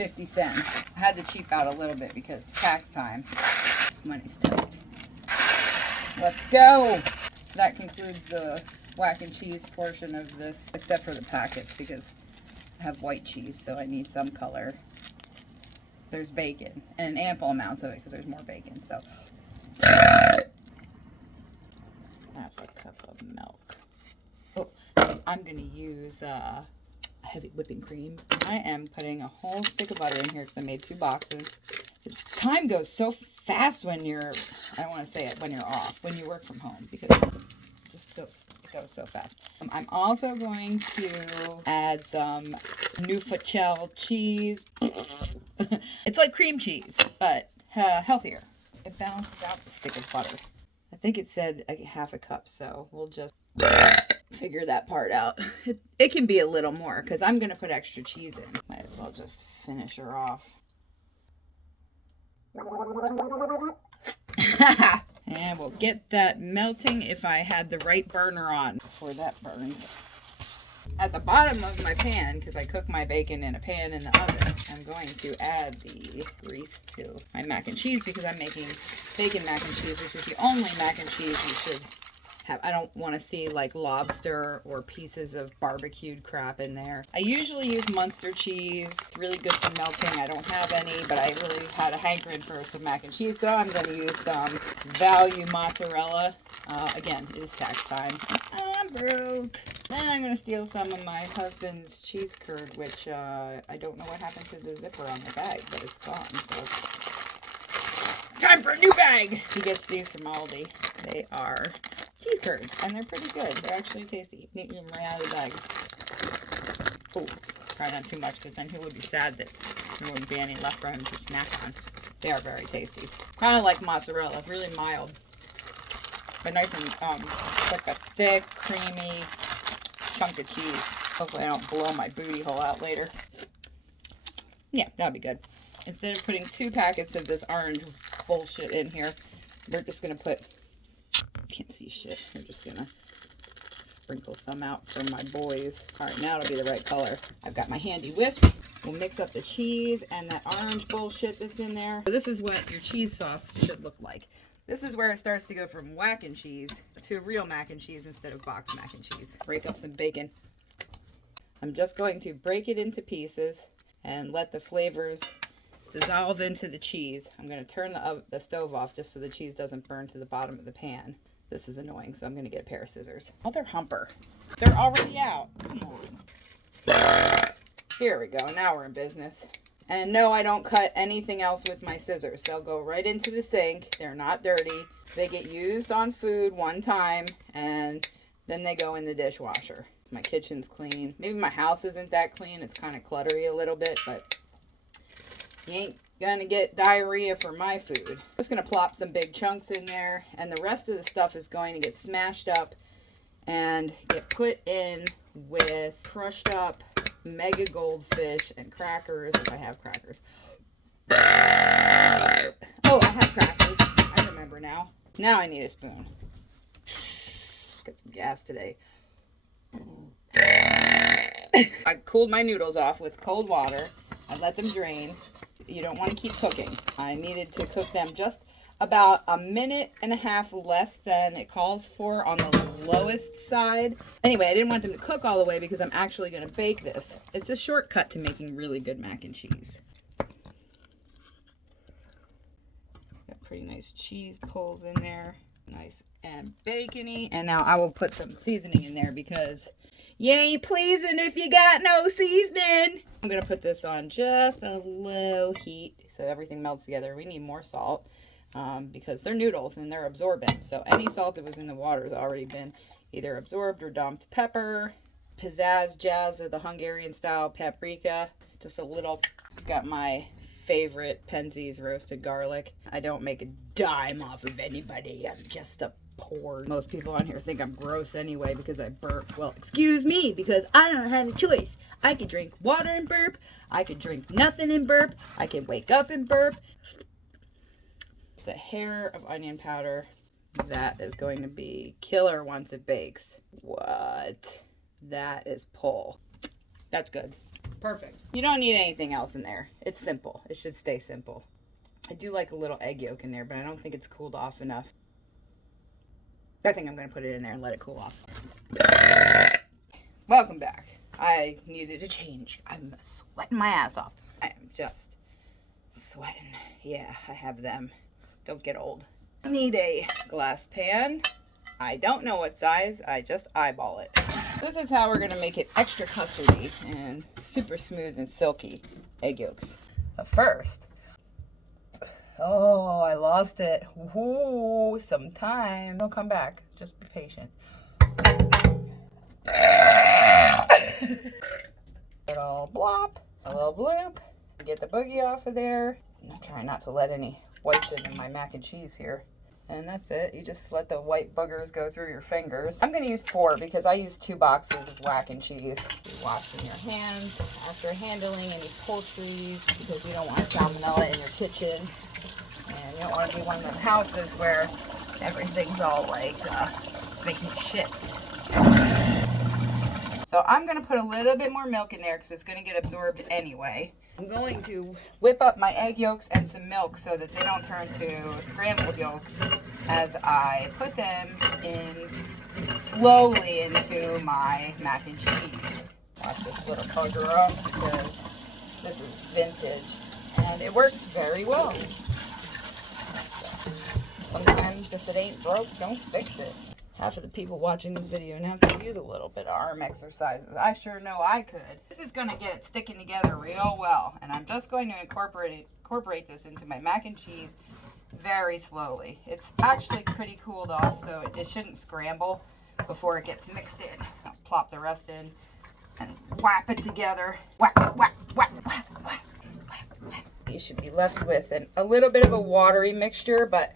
50 cents. I had to cheap out a little bit because it's tax time. Money's tight. Let's go. That concludes the whack and cheese portion of this, except for the packets because I have white cheese, so I need some color. There's bacon, and ample amounts of it because there's more bacon. So, half a cup of milk. Oh, I'm going to use heavy whipping cream. I am putting a whole stick of butter in here because I made 2 boxes. Time goes so fast when you're, I don't want to say it, when you're off, when you work from home, because it just goes so fast. I'm also going to add some Newfoundland cheese. It's like cream cheese, but healthier. It balances out the stick of butter. I think it said half a cup, so we'll just figure that part out. It can be a little more because I'm going to put extra cheese in. Might as well just finish her off. And we'll get that melting if I had the right burner on before that burns. At the bottom of my pan, because I cook my bacon in a pan in the oven, I'm going to add the grease to my mac and cheese because I'm making bacon mac and cheese, which is the only mac and cheese you should have. I don't want to see like lobster or pieces of barbecued crap in there. I usually use Munster cheese, really good for melting. I don't have any, but I really had a hankering for some mac and cheese, so I'm going to use some value mozzarella. Again, it is tax time. I'm broke. Then I'm going to steal some of my husband's cheese curd, which I don't know what happened to the zipper on the bag, but it's gone. So time for a new bag. He gets these from Aldi. They are cheese curds, and they're pretty good. They're actually tasty. You can eat them right out of the bag. Oh, try not too much, because then he would be sad that there wouldn't be any left for him to snack on. They are very tasty. Kind of like mozzarella, really mild, but nice and like a thick, creamy chunk of cheese. Hopefully I don't blow my booty hole out later. Yeah, that'll be good. Instead of putting 2 packets of this orange bullshit in here, we're just going to put, can't see shit, we're just going to sprinkle some out for my boys. All right, now it'll be the right color. I've got my handy whisk. We'll mix up the cheese and that orange bullshit that's in there. So this is what your cheese sauce should look like. This is where it starts to go from whack and cheese to real mac and cheese instead of box mac and cheese. Break up some bacon. I'm just going to break it into pieces and let the flavors dissolve into the cheese. I'm going to turn the stove off just so the cheese doesn't burn to the bottom of the pan. This is annoying, so I'm going to get a pair of scissors. Mother humper. They're already out. Come on. Here we go. Now we're in business. And no, I don't cut anything else with my scissors. They'll go right into the sink. They're not dirty. They get used on food one time, and then they go in the dishwasher. My kitchen's clean. Maybe my house isn't that clean. It's kind of cluttery a little bit, but you ain't gonna get diarrhea for my food. I'm just gonna plop some big chunks in there, and the rest of the stuff is going to get smashed up and get put in with crushed up mega goldfish and crackers, if I have crackers. Oh, I have crackers. I remember now. Now I need a spoon. Got some gas today. I cooled my noodles off with cold water. I let them drain. You don't want to keep cooking. I needed to cook them just about 1.5 minutes less than it calls for on the lowest side. Anyway, I didn't want them to cook all the way because I'm actually going to bake this. It's a shortcut to making really good mac and cheese. Got pretty nice cheese pulls in there. Nice and bacony. And now I will put some seasoning in there because you ain't pleasing if you got no seasoning. I'm going to put this on just a low heat so everything melts together. We need more salt because they're noodles and they're absorbent. So any salt that was in the water has already been either absorbed or dumped. Pepper, pizzazz jazz of the Hungarian style paprika, just a little. Got my favorite Penzeys roasted garlic. I don't make a dime off of anybody. I'm just a poor. Most people on here think I'm gross anyway because I burp. Well, excuse me, because I don't have a choice. I could drink water and burp. I could drink nothing and burp. I could wake up and burp. The hair of onion powder, that is going to be killer once it bakes. What? That is pull. That's good. Perfect. You don't need anything else in there. It's simple. It should stay simple. I do like a little egg yolk in there, but I don't think it's cooled off enough. I think I'm going to put it in there and let it cool off. Welcome back. I needed a change. I'm sweating my ass off. I am just sweating. Yeah, I have them. Don't get old. I need a glass pan. I don't know what size. I just eyeball it. This is how we're going to make it extra custardy and super smooth and silky egg yolks. But first, oh, I lost it. Ooh, some time. It'll come back. Just be patient. Little blop, a little bloop. Get the boogie off of there. I'm trying not to let any white get in my mac and cheese here. And that's it. You just let the white boogers go through your fingers. I'm going to use 4 because I use 2 boxes of whack and cheese. You're washing your hands after handling any poultries because you don't want salmonella in your kitchen. And you don't want to be one of those houses where everything's all like making shit. So I'm going to put a little bit more milk in there because it's going to get absorbed anyway. I'm going to whip up my egg yolks and some milk so that they don't turn to scrambled yolks as I put them in slowly into my mac and cheese. Watch this little bugger up because this is vintage and it works very well. Sometimes if it ain't broke, don't fix it. Half of the people watching this video now could use a little bit of arm exercises. I sure know I could. This is going to get it sticking together real well. And I'm just going to incorporate this into my mac and cheese very slowly. It's actually pretty cooled off, so it shouldn't scramble before it gets mixed in. I'll plop the rest in and whap it together. Whap, whap, whap, whap, whap, whap, whap. You should be left with a little bit of a watery mixture, but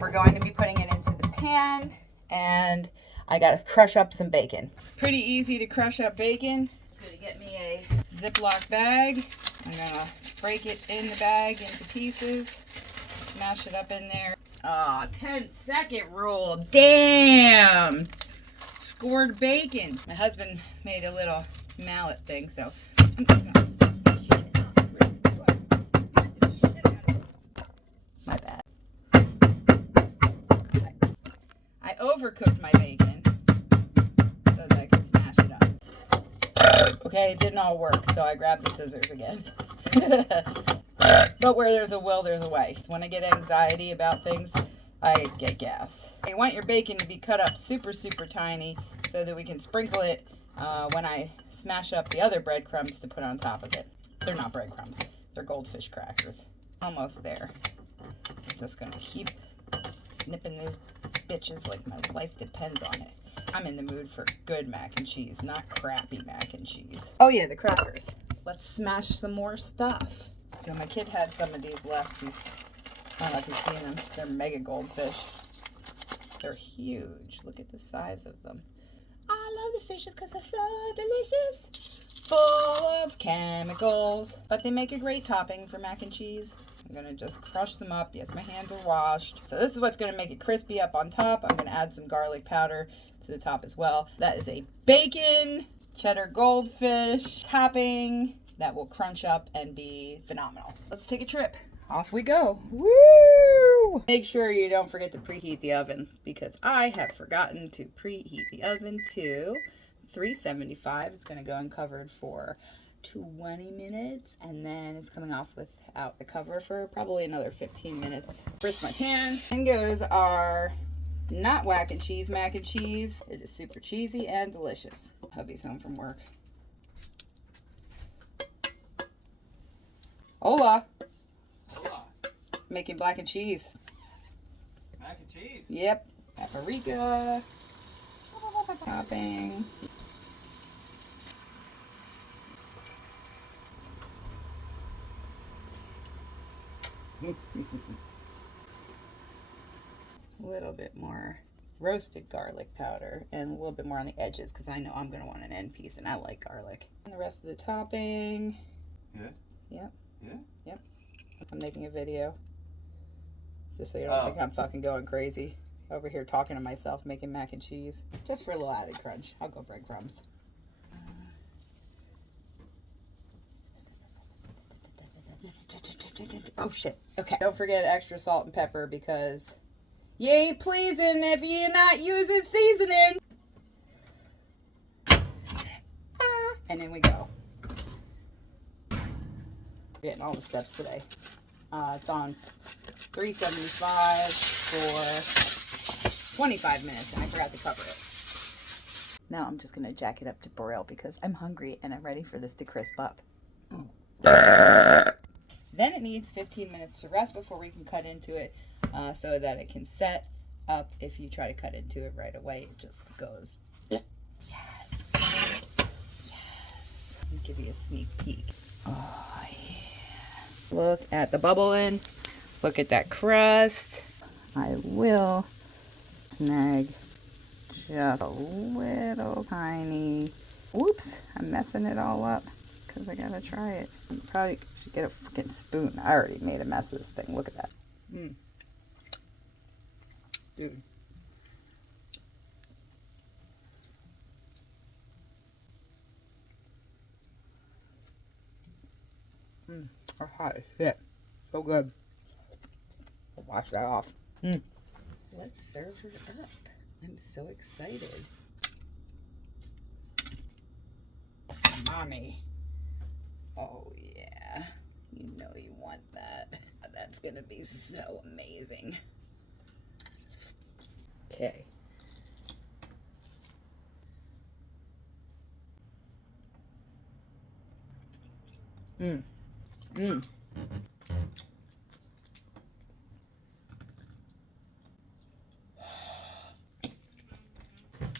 we're going to be putting it into the pan. And I gotta crush up some bacon. Pretty easy to crush up bacon. Just gonna get me a Ziploc bag. I'm gonna break it in the bag into pieces. Smash it up in there. Oh, 10-second rule. Damn! Scored bacon. My husband made a little mallet thing, so I'm gonna... My bad. I overcooked my bacon so that I could smash it up. Okay, it didn't all work, so I grabbed the scissors again. But where there's a will, there's a way. When I get anxiety about things, I get gas. You want your bacon to be cut up super, super tiny so that we can sprinkle it when I smash up the other breadcrumbs to put on top of it. They're not breadcrumbs. They're goldfish crackers. Almost there. I'm just going to keep snipping these bitches like my life depends on it. I'm in the mood for good mac and cheese, not crappy mac and cheese. Oh yeah, the crackers. Let's smash some more stuff. So my kid had some of these left. I don't know if you've seen them. They're mega goldfish. They're huge. Look at the size of them. I love the fishes because they're so delicious. Full of chemicals. But they make a great topping for mac and cheese. I'm going to just crush them up. Yes, my hands are washed. So this is what's going to make it crispy up on top. I'm going to add some garlic powder to the top as well. That is a bacon cheddar goldfish topping that will crunch up and be phenomenal. Let's take a trip. Off we go. Woo! Make sure you don't forget to preheat the oven because I have forgotten to preheat the oven to 375. It's going to go uncovered for 20 minutes and then it's coming off without the cover for probably another 15 minutes. First my pan. In goes our not whack and cheese mac and cheese. It is super cheesy and delicious. Hubby's home from work. Hola. Hola. Making black and cheese. Mac and cheese? Yep. Paprika. Topping. A little bit more roasted garlic powder and a little bit more on the edges because I know I'm going to want an end piece and I like garlic. And the rest of the topping. Good? Yep. Yeah? Yep. I'm making a video just so you don't think I'm fucking going crazy over here talking to myself making mac and cheese. Just for a little added crunch. I'll go breadcrumbs. Oh shit. Okay. Don't forget extra salt and pepper because you ain't pleasing if you're not using seasoning. And in we go. Getting all the steps today. It's on 375 for 25 minutes, and I forgot to cover it. Now I'm just gonna jack it up to boil because I'm hungry and I'm ready for this to crisp up. Then it needs 15 minutes to rest before we can cut into it, so that it can set up. If you try to cut into it right away, it just goes. Yes. Yes. Let me give you a sneak peek. Oh yeah. Look at the bubbling. Look at that crust. I will snag just a little tiny. Whoops, I'm messing it all up because I gotta try it. I probably should get a freaking spoon. I already made a mess of this thing. Look at that. Dude. That's hot as shit. So good. I'll wash that off. Let's serve her up. I'm so excited. Mommy. Oh yeah. You know you want that. That's gonna be so amazing. Okay.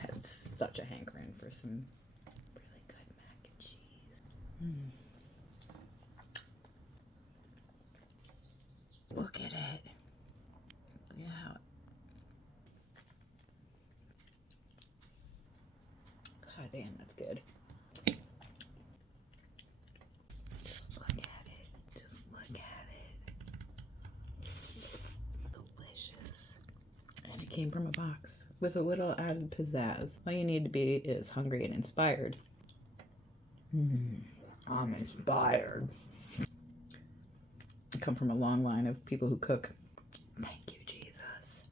Had such a hankering for some really good mac and cheese. Look at it. Look at how. God damn, that's good. Just look at it. Just look at it. Delicious. And it came from a box with a little added pizzazz. All you need to be is hungry and inspired. I'm inspired. I come from a long line of people who cook. Thank you, Jesus.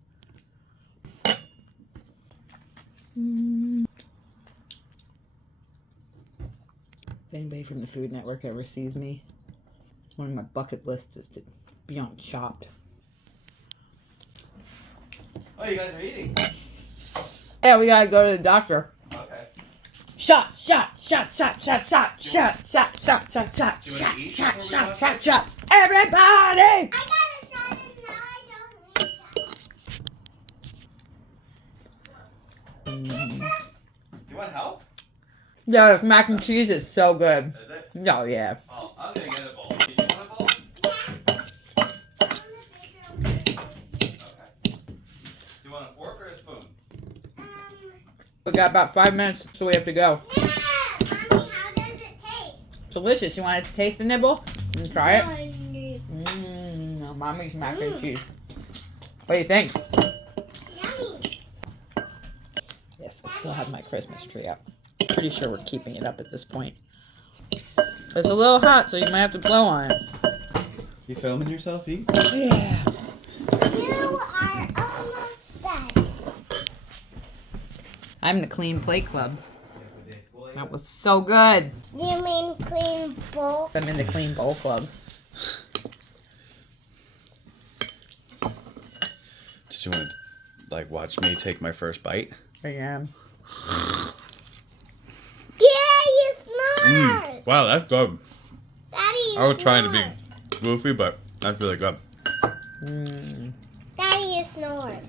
If anybody from the Food Network ever sees me, one of my bucket lists is to be on Chopped. Oh, you guys are eating? Yeah, we gotta go to the doctor. Okay. Shot, shot, shot, shot, shot, shot, shot, shot, shot, shot, shot, Do you shot, wanna eat shot, before we shot, watch shot, it? shot. Everybody! I got a shot and now I don't need that. You want help? Yeah, this mac and cheese is so good. Is it? Oh, yeah. Oh, I'm gonna get a bowl. Do you want a bowl? Okay. Do you want a fork or a spoon? We got about 5 minutes, so we have to go. Yeah, Mommy, how does it taste? Delicious. You want to taste the nibble? And try it? Yummy. Mommy's mac and cheese. What do you think? Yummy. Yes, I still have my Christmas tree up. Pretty sure we're keeping it up at this point. It's a little hot, so you might have to blow on it. You filming yourself eating? Yeah. You are almost done. I'm the Clean Plate Club. That was so good. Do you mean clean bowl? I'm in the Clean Bowl Club. Did you want to, like, watch me take my first bite? I am. Yeah, you smart. Wow, that's good. Daddy, you I was trying to snore. be goofy, but that's really good. Daddy, you snore.